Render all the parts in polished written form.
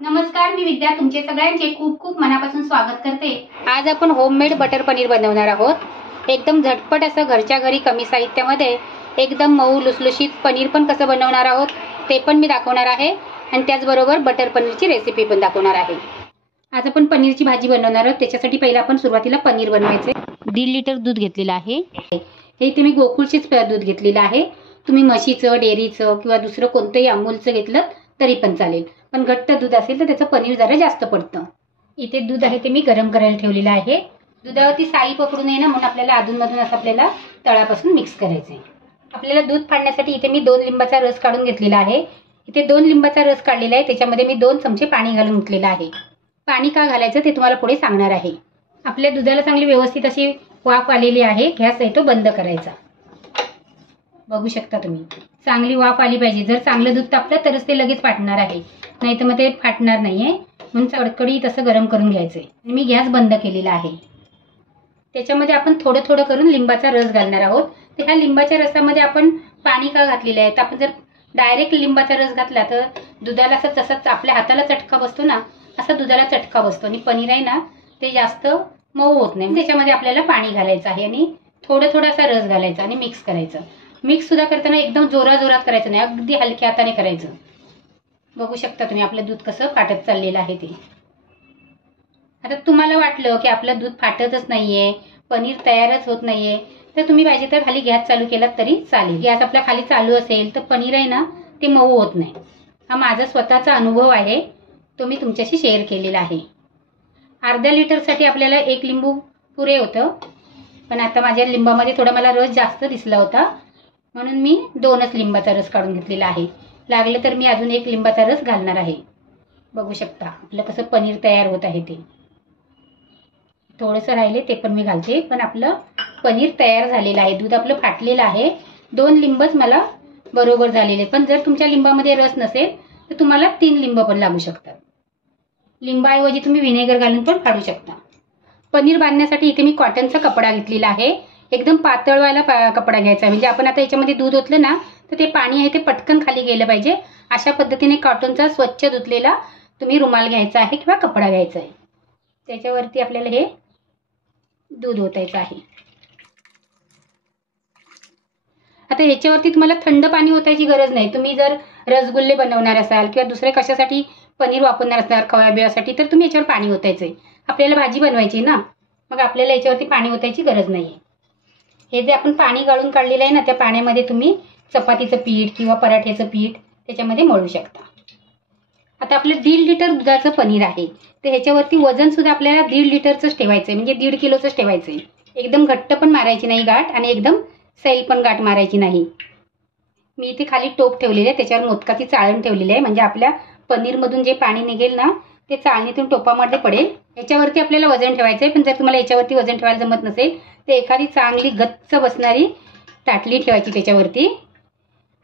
नमस्कार, मी विद्या तुमचे सगळ्यांचे खूप खूप मनापासून स्वागत करते। आज आपण होममेड बटर पनीर बनवणार आहोत। एकदम झटपट असं घरच्या घरी कमी साहित्यामध्ये एकदम मऊ लुसलुशीत पनीर पण कसं बनवणार आहोत ते पण मी दाखवणार आहे आणि त्याचबरोबर बटर पनीरची रेसिपी पण दाखवणार आहे। आज आपण पनीरची भाजी बनवणार आहोत। त्याच्यासाठी पहिला आपण सुरुवातीला पनीर बनवायचे। 1.5 लिटर दूध घेतलेलं आहे। हे इथे मी गोकुळचेच दूध घेतलेलं आहे। तुम्ही म्हशीचं, डेअरीचं किंवा दुसरं कोणतंही अमूलचं घेतलं तरी पण चालेल, पण घट्ट दूध असेल तर त्याचं पनीर जरा जास्त पडतं। इथे दूध आहे ते मी गरम करायला ठेवलेलं आहे। दुधावरती साई पकडू नये ना, म्हणून आपल्याला अधूनमधून असं आपल्याला तळापासून मिक्स करायचं आहे। आपल्याला दूध फाडण्यासाठी इथे मी 2 लिंबाचा रस काढून घेतलेला आहे। इथे 2 लिंबाचा रस काढलेला आहे, त्याच्यामध्ये मी 2 चमचे पाणी घालून घेतलेलं आहे। पाणी का घालायचं ते तुम्हाला पुढे सांगणार आहे। आपल्या दुधाला चांगली व्यवस्थित अशी वाफ आलेली आहे। गॅस आहे तो बंद करायचा। बघू शकता तुम्ही, चांगली वाफ आली पाहिजे। जर चांगलं दूध तापलं तरच ते लगेच फाटणार आहे, नाहीतर मग ते फाटणार नाहीये। म्हणून कडकडीत असं गरम करून घ्यायचंय। मी गॅस बंद केलेला आहे। त्याच्यामध्ये आपण थोडं थोडं करून लिंबाचा रस घालणार आहोत। तर ह्या लिंबाच्या रसामध्ये आपण पाणी का घातलेलं आहे, तर आपण जर डायरेक्ट लिंबाचा रस घातला तर दुधाला असं तसंच आपल्या हाताला चटका बसतो ना, असा दुधाला चटका बसतो आणि पनीर आहे ना ते जास्त मऊ होत नाही। त्याच्यामध्ये आपल्याला पाणी घालायचं आहे आणि थोडं थोडं असा रस घालायचा आणि मिक्स करायचं। मिक्स सुद्धा करताना एकदम जोरात करायचं नाही, अगदी हलक्या हाताने करायचं। बघू शकता तुम्ही आपलं दूध कसं फाटत चाललेलं आहे ते। आता तुम्हाला वाटलं की आपलं दूध फाटतच नाहीये, पनीर तयारच होत नाहीये, तर तुम्ही पाहिजे तर खाली गॅस चालू केलात तरी चालेल। गॅस आपला खाली चालू असेल तर पनीर आहे ना ते मऊ होत नाही। हा माझा स्वतःचा अनुभव आहे, तो मी तुमच्याशी शेअर केलेला आहे। अर्ध्या लिटरसाठी आपल्याला 1 लिंबू पुरे होतं, पण आता माझ्या लिंबामध्ये थोडा मला रस जास्त दिसला होता, म्हणून मी 2च लिंबाचा रस काढून घेतलेला आहे। लागलं तर मी अजून 1 लिंबाचा रस घालणार आहे। बघू शकता आपलं कसं पनीर तयार होत आहे ते। थोडंसं राहिले ते पण मी घालते, पण आपलं पनीर तयार झालेलं आहे। दूध आपलं फाटलेलं आहे। 2 लिंबच मला बरोबर झालेले, पण जर तुमच्या लिंबामध्ये रस नसेल तर तुम्हाला 3 लिंब पण लागू शकतात। लिंबाऐवजी तुम्ही व्हिनेगर घालून पण फाडू शकता। पनीर बांधण्यासाठी इथे मी कॉटनचा कपडा घेतलेला आहे। एकदम पातळवाला कपडा घ्यायचा आहे, म्हणजे आपण आता याच्यामध्ये दूध ओतलं ना तर ते पाणी आहे ते पटकन खाली गेलं पाहिजे। अशा पद्धतीने कॉटनचा स्वच्छ धुतलेला तुम्ही रुमाल घ्यायचा आहे किंवा कपडा घ्यायचा आहे। त्याच्यावरती आपल्याला हे दूध ओतायचं आहे। आता याच्यावरती तुम्हाला थंड पाणी ओतायची गरज नाही। तुम्ही जर रसगुल्ले बनवणार असाल किंवा दुसरे कशासाठी पनीर वापरणार असणार खव्याबियासाठी, तर तुम्ही याच्यावर पाणी ओतायचंय। आपल्याला भाजी बनवायची ना, मग आपल्याला याच्यावरती पाणी ओतायची गरज नाहीये। हे जे आपण पाणी गाळून काढलेलं आहे ना, त्या पाण्यामध्ये तुम्ही चपातीचं पीठ किंवा पराठ्याचं पीठ त्याच्यामध्ये मळू शकता। आता आपलं 1.5 लिटर दुधाचं पनीर आहे, तर ह्याच्यावरती वजन सुद्धा आपल्याला 1.5 लिटरचंच ठेवायचंय, म्हणजे 1.5 किलोचंच ठेवायचंय। एकदम घट्ट पण मारायची नाही गाठ आणि एकदम सैल पण गाठ मारायची नाही। मी इथे खाली टोप ठेवलेली आहे, त्याच्यावर मोदकाची चाळण ठेवलेली आहे, म्हणजे आपल्या पनीरमधून जे पाणी निघेल ना ते चाळणीतून टोपामध्ये पडेल। याच्यावरती आपल्याला वजन ठेवायचंय, पण जर तुम्हाला याच्यावरती वजन ठेवायला जमत नसेल तर एखादी चांगली गच्च बसणारी ताटली ठेवायची त्याच्यावरती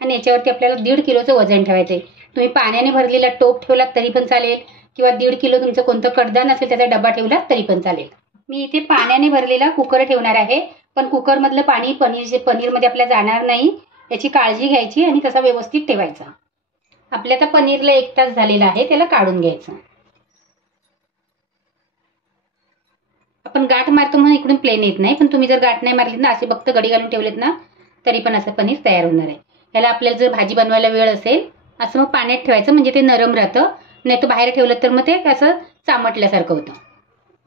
आणि याच्यावरती आपल्याला 1.5 किलोचं वजन ठेवायचंय। तुम्ही पाण्याने भरलेला टोप ठेवलात तरी पण चालेल, किंवा 1.5 किलो तुमचं कोणतं कडदान असेल त्याचा डबा ठेवलात तरी पण चालेल। मी इथे पाण्याने भरलेला कुकर ठेवणार आहे, पण कुकरमधलं पाणी पनीरमध्ये आपल्या जाणार नाही याची काळजी घ्यायची आणि तसा व्यवस्थित ठेवायचा। आपल्या आता पनीरला 1 तास झालेला आहे, त्याला काढून घ्यायचं। आपण गाठ मारतो म्हणून इकडून प्लेन येत नाही, पण तुम्ही जर गाठ नाही मारलीत ना, असे फक्त गडी घालून ठेवलेत ना तरी पण असं पनीर तयार होणार आहे। याला आपल्याला जर भाजी बनवायला वेळ असेल असं मग पाण्यात ठेवायचं, म्हणजे ते नरम राहतं, नाही तर बाहेर ठेवलं तर मग ते असं चामटल्यासारखं होतं।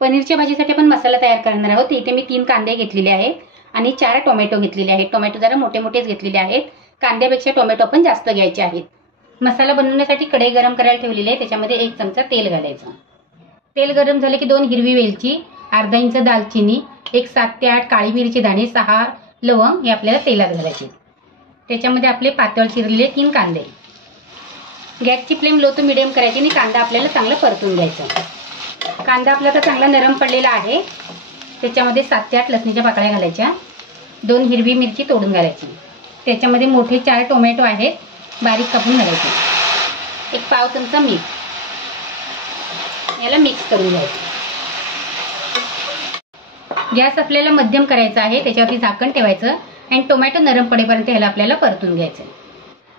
पनीरच्या भाजीसाठी आपण मसाला तयार करणार आहोत। इथे मी 3 कांदे घेतलेले आहेत आणि 4 टोमॅटो घेतलेले आहेत। टोमॅटो जरा मोठे मोठेच घेतलेले आहेत, कांद्यापेक्षा टोमॅटो पण जास्त घ्यायचे आहेत। मसाला बनवण्यासाठी कढई गरम करायला ठेवलेली आहे, त्याच्यामध्ये 1 चमचा तेल घालायचं। तेल गरम झाले की 2 हिरवी वेलची, अर्धा इंच दालचिनी, 7 ते 8 काळी मिरची दाणे, 6 लवंग हे आपल्याला तेलात घालायचे। त्याच्यामध्ये आपले पातळ चिरलेले 3 कांदे। गॅसची फ्लेम लो टू मिडियम करायची आणि कांदा आपल्याला चांगला परतून घ्यायचा। कांदा आपला तर चांगला नरम पडलेला आहे। त्याच्यामध्ये 7 ते 8 लसणीच्या पाकळ्या घालायच्या, 2 हिरवी मिरची तोडून घालायची, त्याच्यामध्ये मोठे 4 टोमॅटो आहेत बारीक कापून घालायचे, 1 पाव चमचा मीठ, याला मिक्स करून घ्यायचं। गॅस आपल्याला मध्यम करायचा आहे, त्याच्यावरती झाकण ठेवायचं आणि टोमॅटो नरम पडेपर्यंत ह्याला आपल्याला परतून घ्यायचं।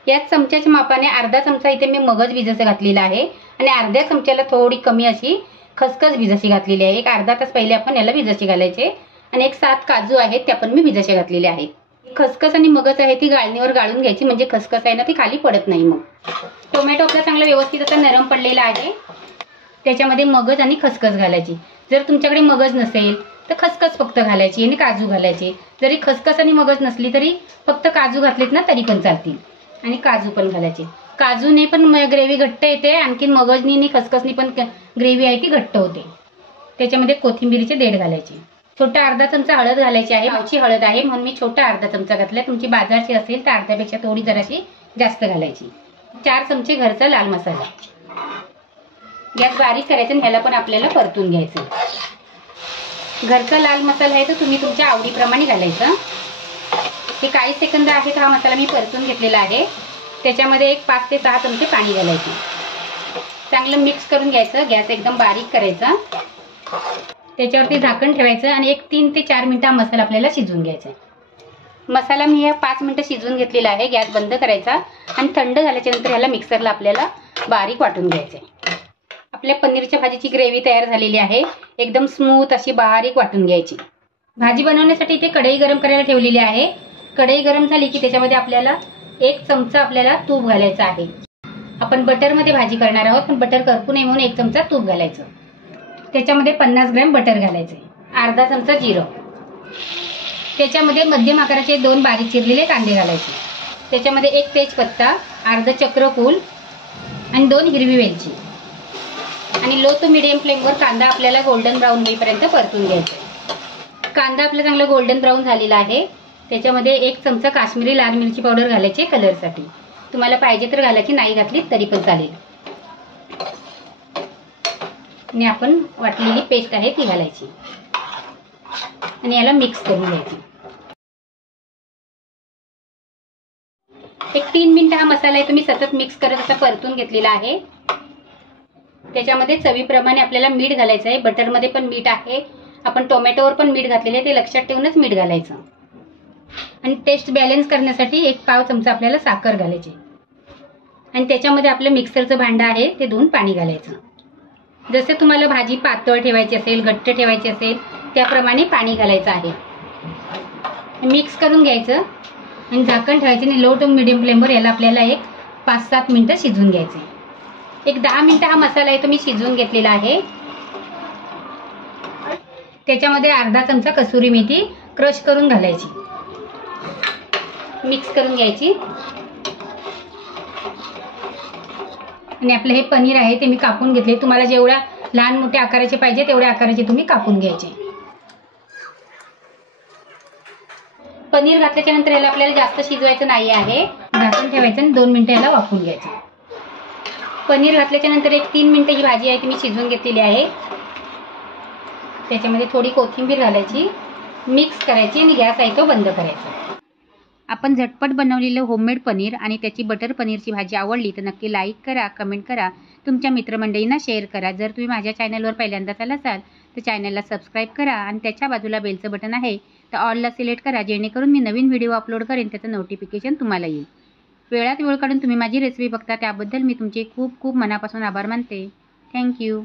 याच चमच्याच्या मापाने अर्धा चमचा इथे मी मगज भिजत घातलेला आहे आणि अर्ध्या चमच्याला थोडी कमी अशी खसखस भिजाशी घातलेली आहे. एक अर्धा तास पहिले आपण याला भिजाशी घालायचे. आणि एक 7 काजू आहेत त्या पण मी भिजाशी घातलेले आहेत. खसखस आणि मगज आहे ती गाळणीवर गाळून घ्यायची, म्हणजे खसखस आहे ना ती खाली पडत नाही. मग टोमॅटो आपला चांगला व्यवस्थित असा नरम पडलेला आहे. त्याच्यामध्ये मगज आणि खसखस घालायची. जर तुमच्याकडे मगज नसेल तर खसखस फक्त घालायची आणि काजू घालायचे. जरी खसखस आणि मगज नसली तरी फक्त काजू घातलेत ना तरी पण चालतील. आणि काजू पण घालायचे. काजूने पण ग्रेव्ही घट्ट येते, आणखी मगजनी आणि खसखसनी पण ग्रेव्ही आहे ती घट्ट होते. त्याच्यामध्ये कोथिंबीरीचे देठ घालायचे. छोटा अर्धा चमचा हळद घालायची आहे. गावची हळद आहे म्हणून मी छोटा अर्धा चमचा घातला. तुमची बाजारची असेल तर अर्ध्यापेक्षा थोडी जराशी जास्त घालायची. 4 चमचे घरचा लाल मसाला. गॅस बारीक करायचा आणि ह्याला पण आपल्याला परतून घ्यायचं. घरचा लाल मसाला आहे तर तुम्ही तुमच्या आवडीप्रमाणे घालायचा. हे काही सेकंद आहेत हा मसाला मी परतून घेतलेला आहे. त्याच्यामध्ये एक 5 ते 6 चमचे पाणी घालायचे. चांगलं मिक्स करून घ्यायचं. गॅस एकदम बारीक करायचा. त्याच्यावरती झाकण ठेवायचं आणि एक 3 ते 4 मिनिटं मसाला आपल्याला शिजवून घ्यायचा. मसाला मी या 5 मिनिटं शिजवून घेतलेला आहे. गॅस बंद करायचा आणि थंड झाल्याच्या नंतर ह्याला मिक्सरला आपल्याला बारीक वाटून घ्यायचं. आपल्या पनीरच्या भाजीची ग्रेव्ही तयार झालेली आहे. एकदम स्मूथ अशी बारीक वाटून घ्यायची. भाजी बनवण्यासाठी इथे कढई गरम करायला ठेवलेली आहे. कढई गरम झाली की त्याच्यामध्ये आपल्याला 1 चमचा आपल्याला तूप घालायचं आहे. आपण बटरमध्ये भाजी करणार आहोत पण बटर करपू नये म्हणून 1 चमचा तूप घालायचं. त्याच्यामध्ये 50 ग्रॅम बटर घालायचे. अर्धा चमचा जिरं. त्याच्यामध्ये मध्यम आकाराचे 2 बारीक चिरलेले कांदे घालायचे. त्याच्यामध्ये 1 तेजपत्ता, अर्धा चक्रफूल आणि 2 हिरवी वेलची. आणि लो टू मीडियम फ्लेमवर कांदा आपल्याला गोल्डन ब्राऊन होईपर्यंत परतून घ्यायचा. कांदा आपला चांगला गोल्डन ब्राऊन झालेला आहे. त्याच्यामध्ये 1 चमचा काश्मीरी लाल मिरची पावडर घालायची कलरसाठी. तुम्हाला पाहिजे तर घालायची, नाही घातली तरी पण चालेल. आणि आपण वाटलेली पेस्ट आहे ती घालायची आणि याला मिक्स करून घ्यायची. एक 3 मिनिटं हा मसाला आहे तुम्ही सतत मिक्स करत असा परतून घेतलेला आहे. त्याच्यामध्ये चवीप्रमाणे आपल्याला मीठ घालायचं आहे. बटरमध्ये पण मीठ आहे. आपण टोमॅटोवर पण मीठ घातलेले आहे, ते लक्षात ठेवूनच मीठ घालायचं. आणि टेस्ट बॅलन्स करण्यासाठी 1 पाव चमचा आपल्याला साखर घालायची. आणि त्याच्यामध्ये आपलं मिक्सरचं भांडं आहे ते धुवून पाणी घालायचं. जसे तुम्हाला भाजी पातळ ठेवायची असेल, घट्ट ठेवायची असेल त्याप्रमाणे पाणी घालायचं आहे. मिक्स करून घ्यायचं आणि झाकण ठेवायचं आणि लो टू मीडियम फ्लेमवर याला आपल्याला एक 5-7 मिनिटं शिजवून घ्यायचं. एक 10 मिनिटं हा मसाला आहे तो मी शिजवून घेतलेला आहे. त्याच्यामध्ये अर्धा चमचा कसुरी मेथी क्रश करून घालायची. मिक्स करून घ्यायची. आणि आपलं हे पनीर आहे ते मी कापून घेतले. तुम्हाला जेवढ्या लहान मोठ्या आकाराचे पाहिजे तेवढ्या आकाराचे तुम्ही कापून घ्यायचे. पनीर घातल्याच्या नंतर याला आपल्याला जास्त शिजवायचं नाही आहे. झाकण ठेवायचं आणि 2 मिनिटं याला वाफवून घ्यायचं. पनीर घातल्याच्या नंतर एक 3 मिनिटं ही भाजी आहे ती मी शिजवून घेतलेली आहे. त्याच्यामध्ये थोडी कोथिंबीर घालायची, मिक्स करायची आणि गॅस आहे तो बंद करायचा. आपण झटपट बनवलेलं होममेड पनीर आणि त्याची बटर पनीरची भाजी आवडली तर नक्की लाईक करा, कमेंट करा, तुमच्या मित्रमंडळींना शेअर करा. जर तुम्ही माझ्या चॅनलवर पहिल्यांदाच आला असाल तर चॅनलला सबस्क्राईब करा आणि त्याच्या बाजूला बेलचं बटन आहे तर ऑलला सिलेक्ट करा, जेणेकरून मी नवीन व्हिडिओ अपलोड करेन त्याचं नोटिफिकेशन तुम्हाला येईल. वेळात वेळ काढून तुम्ही माझी रेसिपी बघता त्याबद्दल मी तुमचे खूप खूप मनापासून आभार मानते. थँक्यू.